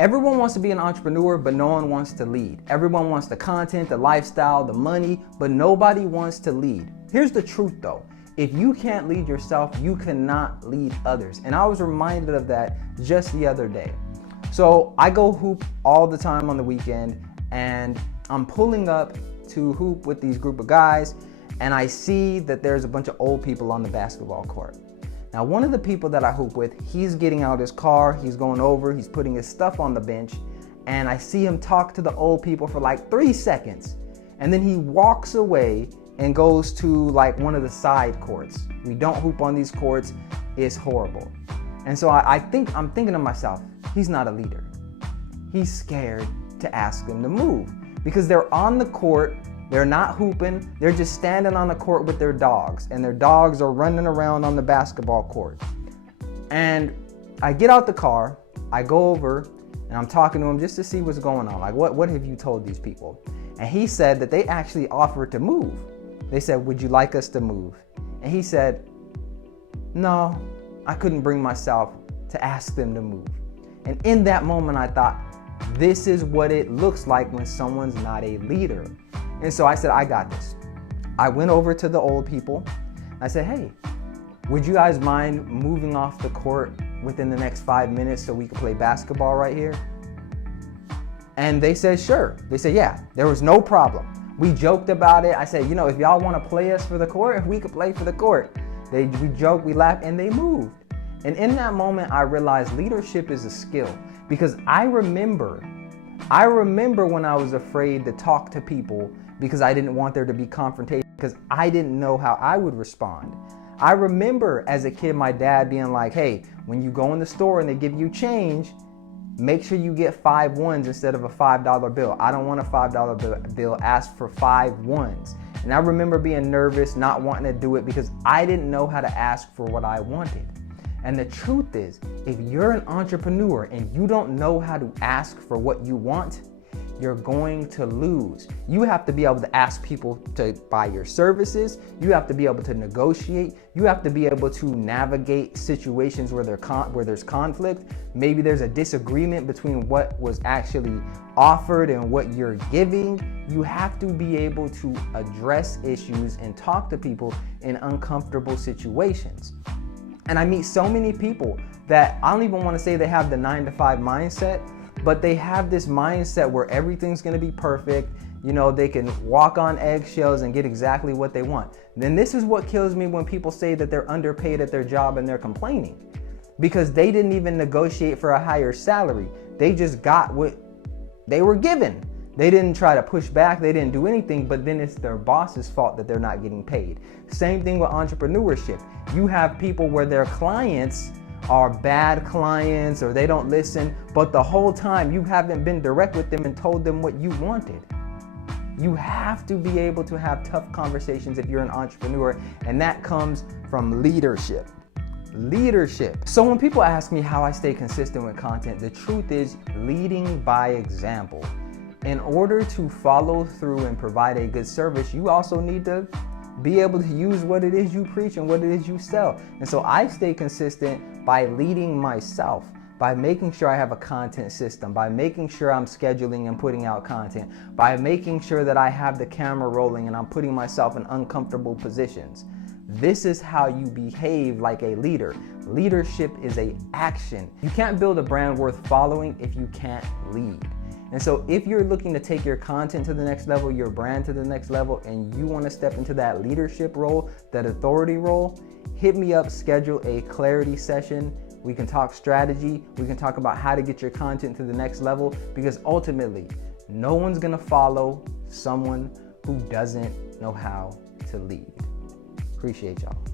Everyone wants to be an entrepreneur, but no one wants to lead. Everyone wants the content, the lifestyle, the money, but nobody wants to lead. Here's the truth though. If you can't lead yourself, you cannot lead others. And I was reminded of that just the other day. So I go hoop all the time on the weekend, and I'm pulling up to hoop with these group of guys, and I see that there's a bunch of old people on the basketball court. Now, one of the people that I hoop with, he's getting out his car, he's going over, he's putting his stuff on the bench, and I see him talk to the old people for like 3 seconds. And then he walks away and goes to like one of the side courts. We don't hoop on these courts, it's horrible. And so I'm thinking to myself, he's not a leader. He's scared to ask them to move because they're on the court. They're not hooping, they're just standing on the court with their dogs, and their dogs are running around on the basketball court. And I get out the car, I go over, and I'm talking to him just to see what's going on. Like, what have you told these people? And he said that they actually offered to move. They said, would you like us to move? And he said, no, I couldn't bring myself to ask them to move. And in that moment, I thought, this is what it looks like when someone's not a leader. And so I said, I got this. I went over to the old people. I said, hey, would you guys mind moving off the court within the next 5 minutes so we could play basketball right here? And they said, sure. They said, yeah, there was no problem. We joked about it. I said, you know, if y'all want to play us for the court, we could play for the court. We joked, we laughed, and they moved. And in that moment, I realized leadership is a skill, because I remember when I was afraid to talk to people because I didn't want there to be confrontation, because I didn't know how I would respond. I remember as a kid, my dad being like, hey, when you go in the store and they give you change, make sure you get 5 ones instead of a $5 bill. I don't want a $5 bill, ask for 5 ones. And I remember being nervous, not wanting to do it because I didn't know how to ask for what I wanted. And the truth is, if you're an entrepreneur and you don't know how to ask for what you want, you're going to lose. You have to be able to ask people to buy your services. You have to be able to negotiate. You have to be able to navigate situations where there's conflict. Maybe there's a disagreement between what was actually offered and what you're giving. You have to be able to address issues and talk to people in uncomfortable situations. And I meet so many people that I don't even want to say they have the 9-to-5 mindset, but they have this mindset where everything's going to be perfect. You know, they can walk on eggshells and get exactly what they want. Then this is what kills me when people say that they're underpaid at their job and they're complaining, because they didn't even negotiate for a higher salary. They just got what they were given. They didn't try to push back, they didn't do anything, but then it's their boss's fault that they're not getting paid. Same thing with entrepreneurship. You have people where their clients are bad clients or they don't listen, but the whole time you haven't been direct with them and told them what you wanted. You have to be able to have tough conversations if you're an entrepreneur, and that comes from leadership. Leadership. So when people ask me how I stay consistent with content, the truth is leading by example. In order to follow through and provide a good service, you also need to be able to use what it is you preach and what it is you sell. And so I stay consistent by leading myself, by making sure I have a content system, by making sure I'm scheduling and putting out content, by making sure that I have the camera rolling and I'm putting myself in uncomfortable positions. This is how you behave like a leader. Leadership is an action. You can't build a brand worth following if you can't lead. And so if you're looking to take your content to the next level, your brand to the next level, and you want to step into that leadership role, that authority role, hit me up, schedule a clarity session. We can talk strategy. We can talk about how to get your content to the next level, because ultimately, no one's going to follow someone who doesn't know how to lead. Appreciate y'all.